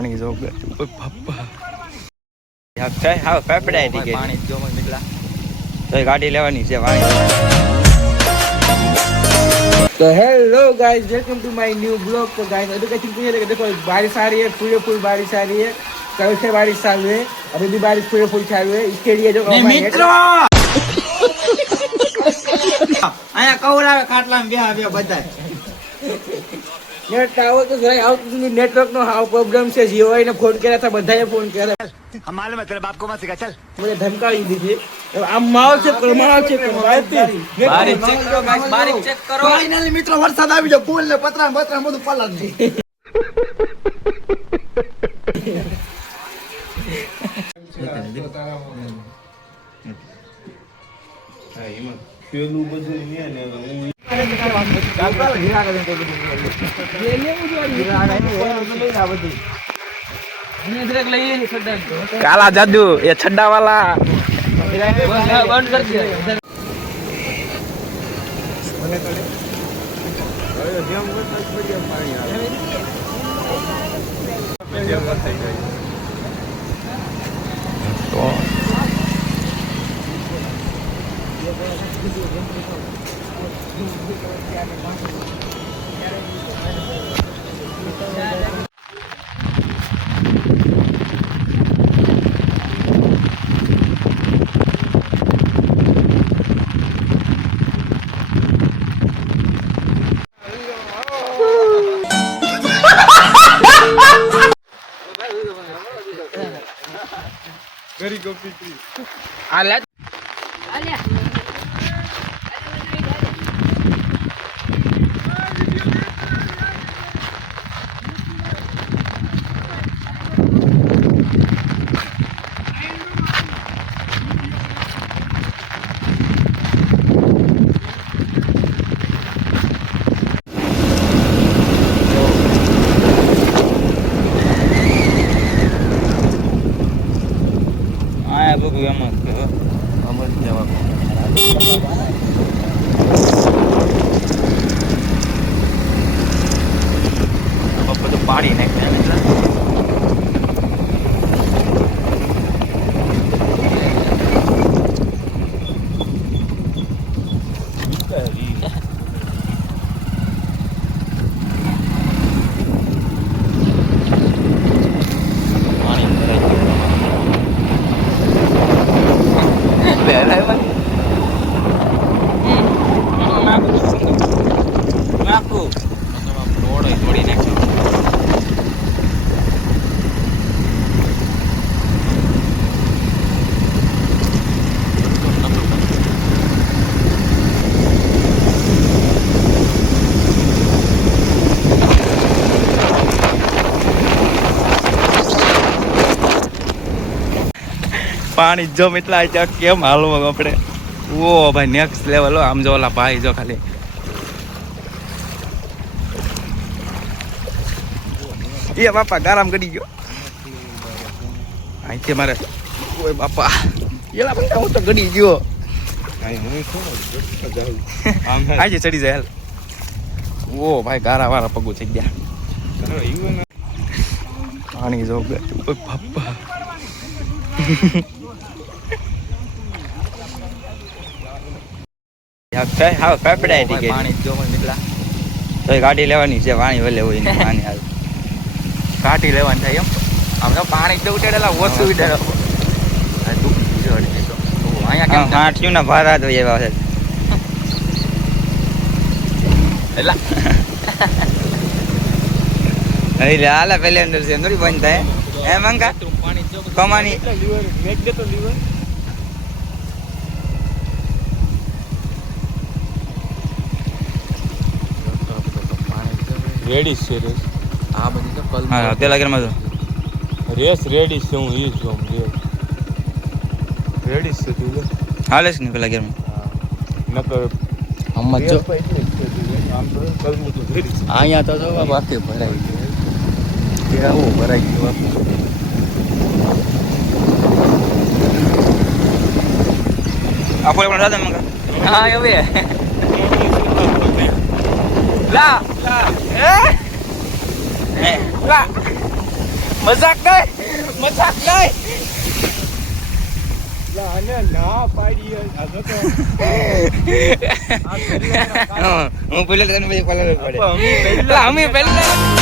પાણી જો પપ્પા હા પેપડાય ટિકિટ પાણી જો નીકળા તો ગાડી લેવાની છે પાણી. तो hello guys welcome to my new blog. तो गाइस अभी कैसे पूछे देखो बारिश आ रही है, फुल बारिश आ रही है. कल से बारिश चालू है, अभी भी बारिश फुल चालू है. इसके लिए जो मित्रों आया कौला काटला में ब्याह બધા નેટ આવો તો જરા આવતું નેટવર્ક નો હાવ પ્રોબ્લેમ છે. જીઓ ને ફોન કર્યા હતા, બધાએ ફોન કર્યા. हमारे मतलब आपको मत सिखा चल मुझे धमकाવી દીધી. આમ માહોલ છે બારીક ચેક કરો ગાઈસ, બારીક ચેક કરો. ફાઇનલી મિત્રો વરસાદ આવી ગયો. પુલ ને પતરા બધું પલળ ગઈ. પેલું બધું ને કાલા જાદુ એ છड्डा वाला Very good picture. alat પાડી નાખ્યું પાણી જો એટલા કેમ હાલવું આપણે. ઓ ભાઈ નેક્સ્ટ લેવલ. આમ જો ઓલા ભાઈ જો ખાલી એ બાપા ગારામ ગડી ગયો અહીંથી મારે. ઓય બાપા એલા પણ હું તો ગડી ગયો. આજે ચડી જાય. ઓ ભાઈ ગારા વાળા પગું થઈ ગયા. પાણી જો બાપા હા પેપડાય ટિકિટ પાણી જો નીકળા તો ગાડી લેવાની છે. પાણી વલે હોય ને પાણી આવે ગાડી લેવાની થાય એમ. આમ તો પાણી તો ઉડાડેલા ઓછું ઉડાડે. અહીંયા માઠિયું ના ભારા તો એવા છે એટલે એટલે હાલા પેલે અંદર છે થોડી બંધ થાય એ મંગા કમાની મેક દે તો લીવર રેડી છે રેસ. આ બધી તો પલ હા પેલા ગરમાં તો રેસ રેડી છે. હું ઈ જોમ રેડી છે તું હાલે છે ને પેલા ગરમાં નકર હમ જો આમ તો કલમું તો રેડી છે. અહીંયા તો જો બાકી ભરાઈ ગયું. કેવું ભરાઈ ગયું આપણે પણ દાદા મંગા હા હવે લા લા એ લા મજાક નહીં આને ના પાડી આ જો તો હું પેલા તને પછી પલાળ પડે અમે અમે પહેલા